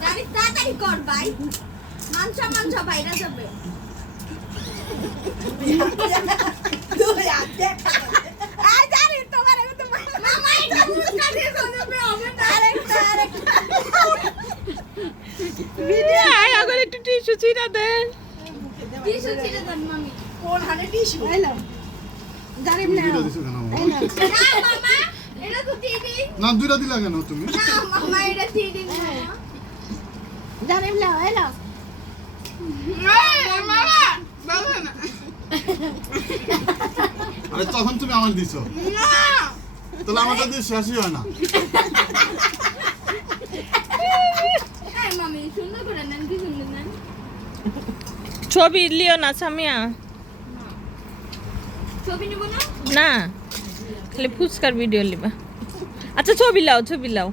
তাড়াতাড়ি কর ভাই। বাইরে যাবে একটু টিস্যু ছিড়া টিস্যু ছিঁড়ে দেন মামি। কোন হানে টিস্যু? জানি না? না মামা না দুইটা দিলা কেন তুমি? না মামা এটা টিডি না জানিম না এলো মামা বাবা না। আরে তখন তুমি আমার দিছো। তাহলে আমাদের দিয়ে শেষই হয় না। এই মামি সুন্দর করে নেন কি সুন্দর নেন? ছবি লিও না সামিয়া। ছবি নিব না? না খালি ফুচকার ভিডিও লিবা। আচ্ছা ছবি লাও ছবি লাও।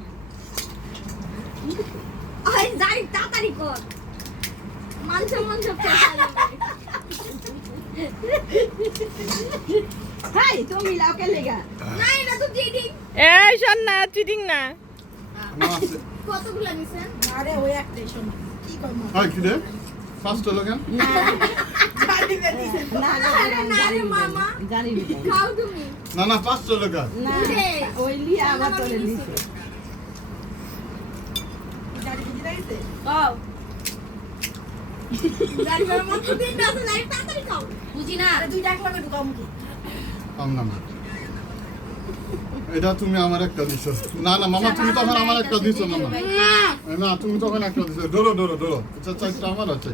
আই যাই তাড়াতাড়ি কর। মাংস মাংস পেছালে হাই তুমি লাও কে লেগা? না এটা তো টিডি এই শোন না চিটিং না। কতগুলো নিছেন আরে ওই একটাই শোন। কি করব কি রে? ফার্স্ট হলো কেন? না। না ফার্স্ট হলো কেন? এটা তুমি আমার একটা দিছো। না না মামা তুমি তখন আমার একটা দিছো মামা। না, তুমি তখন একটা দিছো। ডরো ডরো ডরো আচ্ছা চারটা আমার আছে।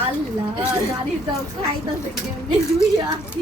আল্লাহ জানি তো খাইতাছে কেমনে দুই আসি